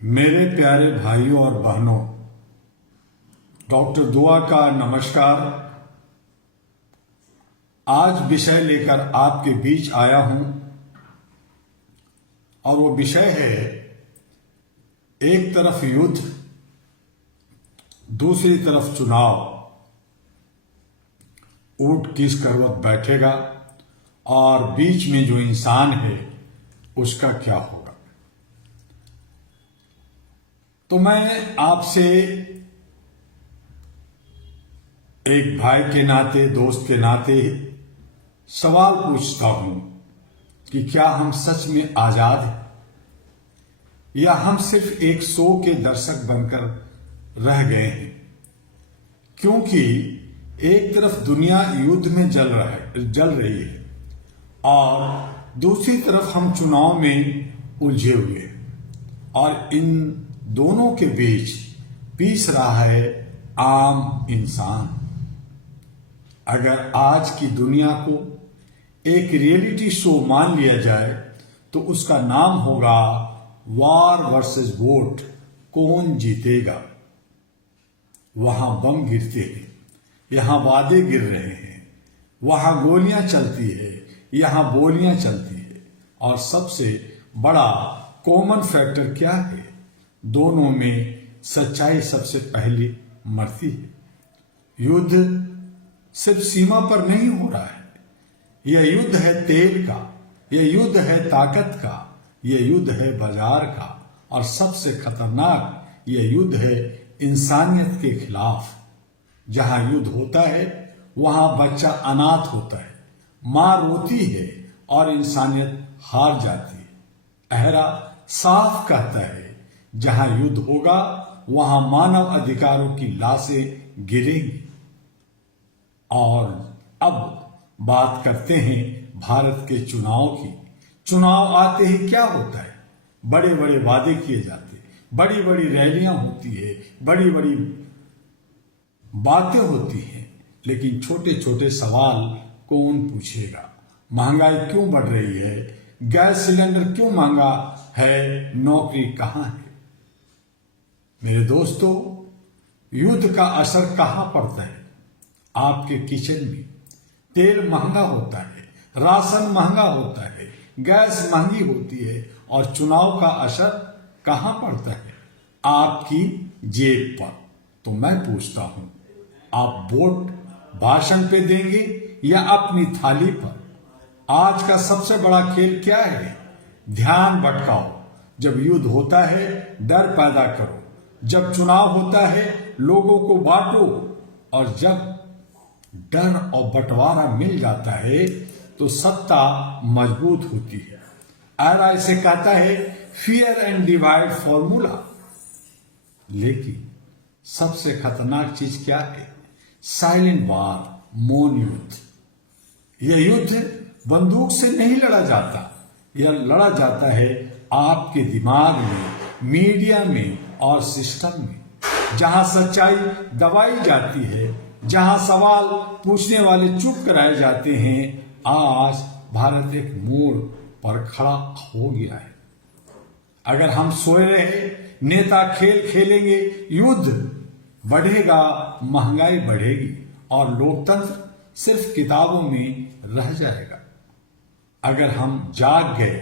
मेरे प्यारे भाइयों और बहनों, डॉक्टर दुआ का नमस्कार। आज विषय लेकर आपके बीच आया हूं और वो विषय है एक तरफ युद्ध, दूसरी तरफ चुनाव। ऊंट किस करवट बैठेगा और बीच में जो इंसान है उसका क्या होगा। तो मैं आपसे एक भाई के नाते, दोस्त के नाते सवाल पूछता हूं कि क्या हम सच में आजाद हैं या हम सिर्फ एक शो के दर्शक बनकर रह गए हैं। क्योंकि एक तरफ दुनिया युद्ध में जल रही है और दूसरी तरफ हम चुनाव में उलझे हुए हैं और इन दोनों के बीच पीस रहा है आम इंसान। अगर आज की दुनिया को एक रियलिटी शो मान लिया जाए तो उसका नाम होगा वार वर्सेस वोट, कौन जीतेगा। वहां बम गिरते हैं, यहां वादे गिर रहे हैं, वहां गोलियां चलती है, यहां बोलियां चलती है और सबसे बड़ा कॉमन फैक्टर क्या है, दोनों में सच्चाई सबसे पहले मरती है। युद्ध सिर्फ सीमा पर नहीं हो रहा है, यह युद्ध है तेल का, यह युद्ध है ताकत का, यह युद्ध है बाजार का और सबसे खतरनाक यह युद्ध है इंसानियत के खिलाफ। जहां युद्ध होता है वहां बच्चा अनाथ होता है, मां रोती है और इंसानियत हार जाती है। अहरा साफ कहता है जहां युद्ध होगा वहां मानव अधिकारों की लाशें गिरेंगी। और अब बात करते हैं भारत के चुनाव की। चुनाव आते ही क्या होता है, बड़े बड़े वादे किए जाते हैं, बड़ी बड़ी रैलियां होती है, बड़ी बड़ी बातें होती हैं, लेकिन छोटे छोटे सवाल कौन पूछेगा। महंगाई क्यों बढ़ रही है, गैस सिलेंडर क्यों महंगा है, नौकरी कहां है। मेरे दोस्तों, युद्ध का असर कहां पड़ता है, आपके किचन में। तेल महंगा होता है, राशन महंगा होता है, गैस महंगी होती है और चुनाव का असर कहां पड़ता है, आपकी जेब पर। तो मैं पूछता हूं, आप वोट भाषण पे देंगे या अपनी थाली पर। आज का सबसे बड़ा खेल क्या है, ध्यान भटकाओ। जब युद्ध होता है डर पैदा करो, जब चुनाव होता है लोगों को बांटो और जब डर और बंटवारा मिल जाता है तो सत्ता मजबूत होती है। आरा इसे कहता है फियर एंड डिवाइड फॉर्मूला। लेकिन सबसे खतरनाक चीज क्या है, साइलेंट वार, मौन युद्ध। यह युद्ध बंदूक से नहीं लड़ा जाता, यह लड़ा जाता है आपके दिमाग में, मीडिया में और सिस्टम में। जहां सच्चाई दबाई जाती है, जहां सवाल पूछने वाले चुप कराए जाते हैं, आज भारत एक मोड़ पर खड़ा हो गया है। अगर हम सोए रहे, नेता खेल खेलेंगे, युद्ध बढ़ेगा, महंगाई बढ़ेगी और लोकतंत्र सिर्फ किताबों में रह जाएगा। अगर हम जाग गए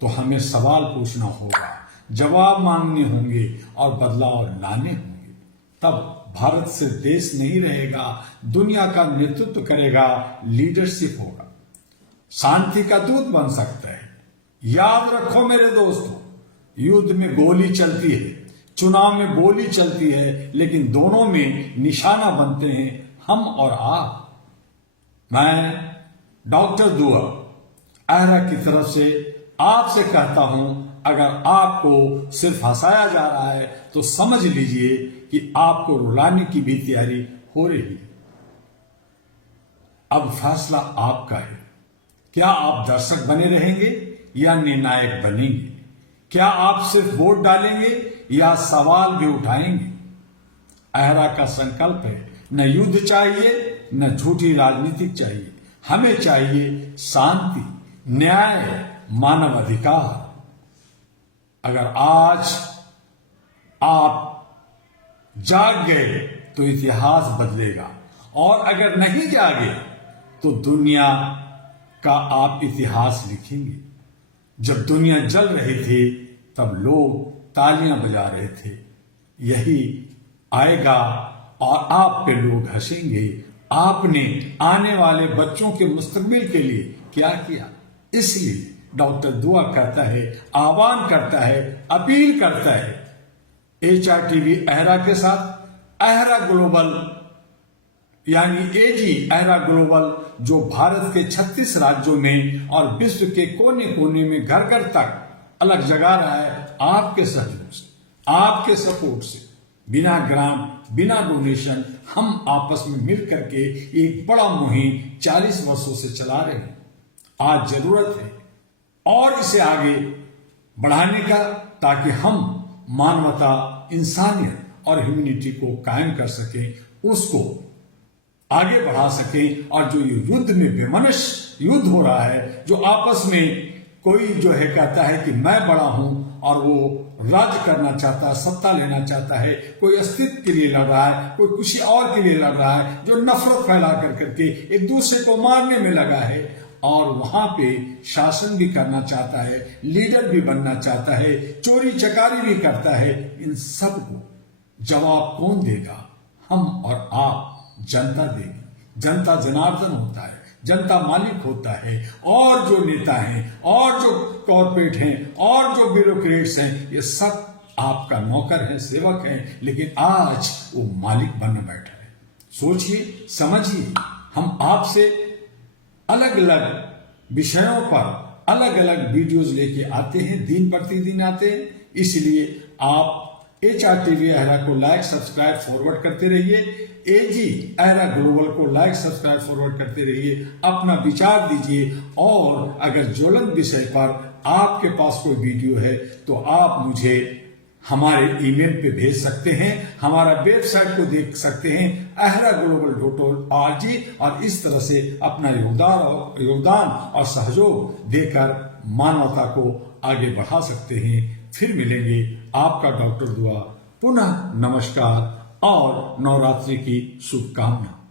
तो हमें सवाल पूछना होगा, जवाब मांगने होंगे और बदलाव लाने होंगे। तब भारत सिर्फ देश नहीं रहेगा, दुनिया का नेतृत्व करेगा, लीडरशिप होगा, शांति का दूत बन सकता है। याद रखो मेरे दोस्तों, युद्ध में गोली चलती है, चुनाव में गोली चलती है, लेकिन दोनों में निशाना बनते हैं हम और आप। मैं डॉक्टर दुआ आहरा की तरफ से आपसे कहता हूं, अगर आपको सिर्फ हंसाया जा रहा है तो समझ लीजिए कि आपको रुलाने की भी तैयारी हो रही है। अब फैसला आपका है, क्या आप दर्शक बने रहेंगे या निर्णायक बनेंगे। क्या आप सिर्फ वोट डालेंगे या सवाल भी उठाएंगे। आहरा का संकल्प है, न युद्ध चाहिए, न झूठी राजनीति चाहिए, हमें चाहिए शांति, न्याय, मानव अधिकार। अगर आज जाग गए तो इतिहास बदलेगा, और अगर नहीं जागे तो दुनिया का आप इतिहास लिखेंगे। जब दुनिया जल रही थी तब लोग तालियां बजा रहे थे। यही आएगा और आप पे लोग हंसेंगे। आपने आने वाले बच्चों के मुस्तकबिल के लिए क्या किया? इसलिए डॉक्टर दुआ करता है, आह्वान करता है, अपील करता है HRTV अहरा के साथ, अहरा ग्लोबल यानी AG अहरा ग्लोबल, जो भारत के 36 राज्यों में और विश्व के कोने कोने में घर घर तक अलग जगा रहा है, आपके सहयोग से, आपके सपोर्ट से, बिना ग्रांट, बिना डोनेशन हम आपस में मिल करके एक बड़ा मुहिम 40 वर्षों से चला रहे हैं। आज जरूरत है और इसे आगे बढ़ाने का, ताकि हम मानवता, इंसानियत और ह्यूमैनिटी को कायम कर सकें, उसको आगे बढ़ा सकें। और जो ये युद्ध में विमनश युद्ध हो रहा है, जो आपस में कोई जो है कहता है कि मैं बड़ा हूं और वो राज्य करना चाहता है, सत्ता लेना चाहता है, कोई अस्तित्व के लिए लड़ रहा है, कोई किसी और के लिए लड़ रहा है, जो नफरत फैला कर करके एक दूसरे को मारने में लगा है और वहां पे शासन भी करना चाहता है, लीडर भी बनना चाहता है, चोरी चकारी भी करता है, इन सब को जवाब कौन देगा? हम और आप, जनता देगी। जनता जनार्दन होता है, जनता मालिक होता है, और जो नेता हैं और जो कॉर्पोरेट हैं और जो ब्यूरोक्रेट्स हैं, ये सब आपका नौकर है, सेवक है, लेकिन आज वो मालिक बन बैठा है। सोचिए, समझिए, हम आपसे अलग अलग विषयों पर अलग अलग वीडियोस लेके आते हैं, दिन प्रतिदिन आते हैं। इसलिए आप HRTV अहरा को लाइक, सब्सक्राइब, फॉरवर्ड करते रहिए। AG अहरा ग्लोबल को लाइक, सब्सक्राइब, फॉरवर्ड करते रहिए। अपना विचार दीजिए, और अगर ज्वलंत विषय पर आपके पास कोई वीडियो है तो आप मुझे हमारे ईमेल पे भेज सकते हैं, हमारा वेबसाइट को देख सकते हैं ahraglobal.org, और इस तरह से अपना योगदान और सहयोग देकर मानवता को आगे बढ़ा सकते हैं। फिर मिलेंगे। आपका डॉक्टर दुआ। पुनः नमस्कार और नवरात्रि की शुभकामना।